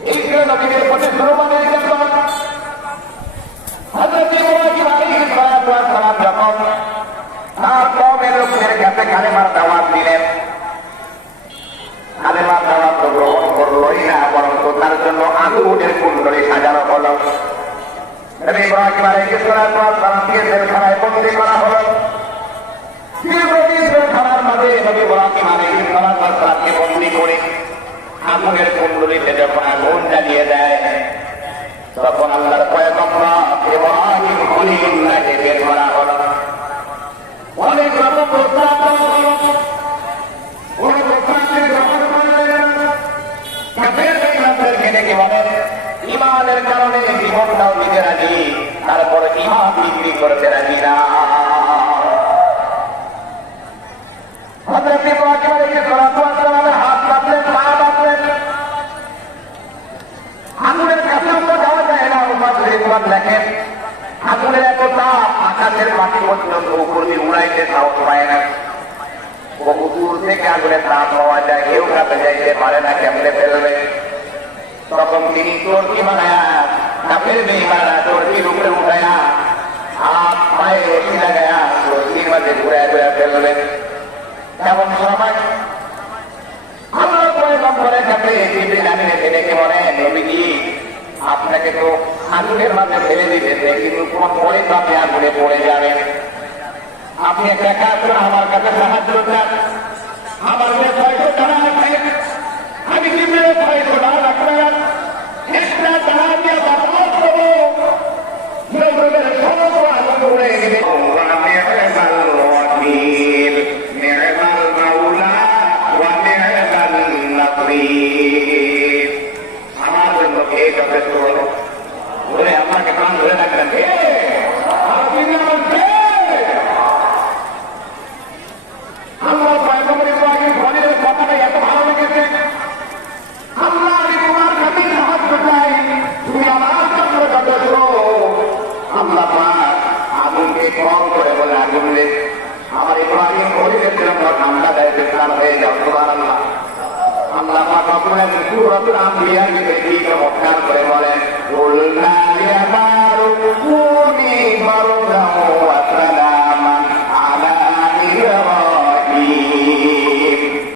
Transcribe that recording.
এই ছিল নবীদের প্রতি কুরবানির জন্য। হযরত ইব্রাহিম আলাইহিস সালাম যখন তার কওমের লোকদের কাছে কালেমার দাওয়াত দিলেন, কালেমার দাওয়াত গ্রহণ করলই না, বরং তার জন্য আগুনের কুণ্ডলী সাজানো হলো। নবী ইব্রাহিম আলাইহিস সালামকে জেলখানায় বন্দী করা হলো। জেলখানার মাঝে নবী ইব্রাহিম আলাইহিস সালামকে বন্দী করে আগুনের কুণ্ডলীতে যখন আগুন জ্বালিয়ে দেয়, তখন আল্লাহর পয়গম্বর ইব্রাহিম খলিলুল্লাহকে বের করা হলো। অনেক রকম প্রস্তাব দেওয়া হলো, ওই প্রস্তাবকে গ্রহণ করলেন। কাফেরদেরকে ডেকে বলেন, ঈমানের কারণে জীবনটাও দিতে রাজি, তারপরে ঈমান বিক্রি করতে রাজি না। হযরত ইব্রাহিম আলাইহিস সালামের হাত বাঁধলেন, পা বাঁধলেন। আগুনের কাছে তো যাওয়া যায় না। উম্মাদ দেখেন আগুনের এত তাপ, আকাশের মাটি পর্যন্ত উপর দিয়ে উড়াইতে সাহস পায় না। বহু দূর থেকে আগুনের তাপ পাওয়া যায়, কেউ কাছে যাইতে পারে না, কেমনে ফেলবে। তখন তিনি চরকি বানায়া, কাপের বেইমানরা চরকির উপরে উঠায়া হাত পায়ে রশি লাগায়া চরকির মাঝে ঘুরে ঘুরে ফেলবেন। এমন সময় আল্লাহ পয়গম্বরের কাছে জিবরিল আমিনকে ডেকে বলেন, নবীজি আপনাকে তো আগুনের মাঝে ফেলে দিতেছে, কিন্তু কোন পরে তো আপনি আগুনে পড়ে যাবেন। আপনি একটা কাজ করে আমার কাছে সাহায্য চান। আমার যে 600 টাকা আছে, আমি জিবরিলের 600 টাকা রাখবেন, একটা টাকা দিয়ে বাতাস করবো, নবীর সমস্ত আগুন উড়ে গেবে। আমার জন্য কে যথেষ্ট হলো? বলে আপনাকে প্রাণ ধরে রাখবেন, আল্লাহ পয়গম্বর ইব্রাহিম খলিলের কথাটা এত ভালো লেগেছে। আল্লাহ আমি তোমার কাছে সাহায্য চাই, তুমি আমার জন্য যথেষ্ট। আল্লাহ পাক আগুনকে কল করে বলে, আগুন রে আমার ইব্রাহিম খলিলের জন্য ঠান্ডা দেয়, বিস্তার হয়ে যাও। সুবহানাল্লাহ। আল্লাহ পাক আপনার সূরাতুল আম্বিয়াকে বেশি চমৎকার করে বলেন, কুলনা ইয়া নারু কুনি বারদাও